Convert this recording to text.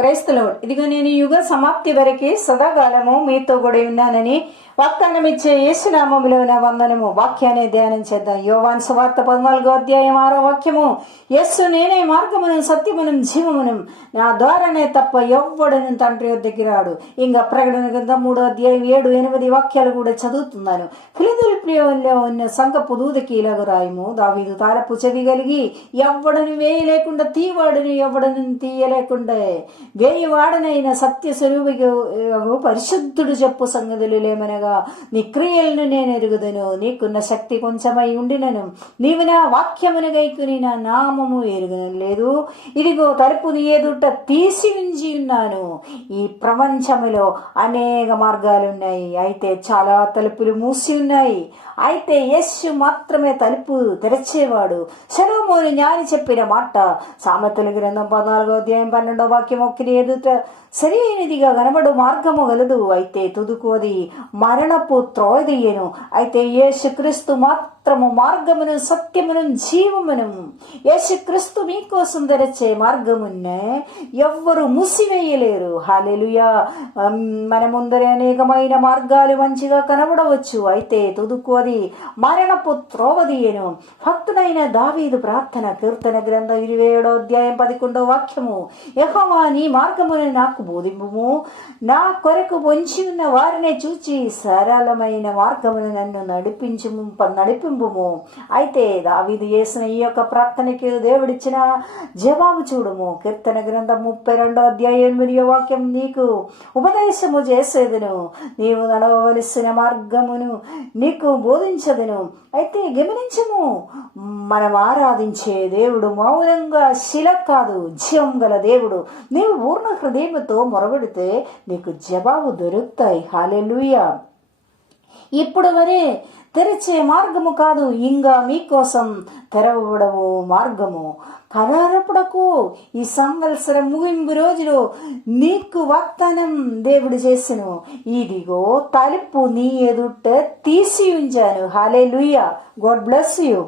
క్రైస్తవుడు ఇదిగో నేను యుగ సమాప్తి వరకు సదాకాలము మీతో కూడా ఉన్నానని వాగ్దానం ఇచ్చే యేసునామములో నా వందనము. వాక్యాన్ని ధ్యానం చేద్దాం. యోవాను సువార్త 14వ అధ్యాయం 6వ వాక్యము, యేసు నేనే మార్గమును సత్యమును జీవమును, నా ద్వారానే తప్ప ఎవ్వడను తండ్రి వద్దకి రాడు. ఇంకా ప్రకటన గ్రంథం 3వ అధ్యాయం 7, 8 వాక్యాలు కూడా చదువుతున్నాను. ఫిలదెల్ఫియాలో ఉన్న సంఘపు దూతకి ఇలాగ రాయము, దావీదు తాలపు చెవి కలిగి ఎవ్వడను వేయలేకుండా తీవాడని ఎవ్వడను తీయలేకుండా వేయవాడనైన సత్య స్వరూపికు పరిశుద్ధుడు చెప్పు సంగతులు లేమనగా, నీ క్రియలను నేను ఎరుగుదను, నీకున్న శక్తి కొంచెమై ఉండినను, నీవు నా వాక్యమును గైకుని నా నామము ఎరుగను లేదు. ఇదిగో తలుపుని ఎదుట తీసి ఉంచి ఉన్నాను. ఈ ప్రపంచములో అనేక మార్గాలున్నాయి, అయితే చాలా తలుపులు మూసి ఉన్నాయి. అయితే యేసు మాత్రమే తలుపు తెరచేవాడు. సొలొమోను జ్ఞాని చెప్పిన మాట సామెతల గ్రంథం 14వ అధ్యాయం 12వ వాక్యం, ఒక్కరి ఎదుట సరైనదిగా కనబడు మార్గము గలదు, అయితే తుదుకు అది మరణపు త్రోయదయ్యను. అయితే యేసుక్రీస్తు మాత్రము మార్గమును సత్యమును జీవమును. యేసుక్రీస్తు మీకోసం తెరచే మార్గమున్నే ఎవ్వరు మూసివేయలేరు. హల్లెలూయా. మన ముందరే అనేకమైన మార్గాలు మంచిగా కనబడవచ్చు, అయితే తుదుకు అది మరణపు త్రోవదీయను. భక్తుడైన దావీదు ప్రార్థన కీర్తన గ్రంథం 27వ అధ్యాయం 11వ వాక్యము, యెహోవా నీ మార్గమును నాకు బోధింపుము, నా కొరకు పొంచి ఉన్న వారిని చూచి సరళమైన మార్గమును నన్ను నడిపింపుము. అయితే దావీదు చేసిన ఈ యొక్క ప్రార్థనకి దేవుడిచ్చిన జవాబు చూడము. కీర్తన గ్రంథం 32వ అధ్యాయం 8వ వాక్యం, నీకు ఉపదేశము చేసేదను, నీవు నడవవలసిన మార్గమును నీకు బోధించదను. అయితే గమనించము, మనం ఆరాధించే దేవుడు మౌనంగా శిల కాదు, జీవం గల దేవుడు. నీవు పూర్ణ హృదయంతో మొరబడితే నీకు జవాబు దొరుకుతాయి. హల్లెలూయా. ఇప్పుడు వరే తెరిచే మార్గము కాదు, ఇంకా మీకోసం తెరవబడవు మార్గము. కరారపడకు. ఈ సంవత్సరం ముగింపు రోజులో నీకు వాగ్దానం దేవుడు చేసెను, ఇదిగో తలుపు నీ ఎదుట తీసి ఉంచాను. హల్లెలూయా. God bless you.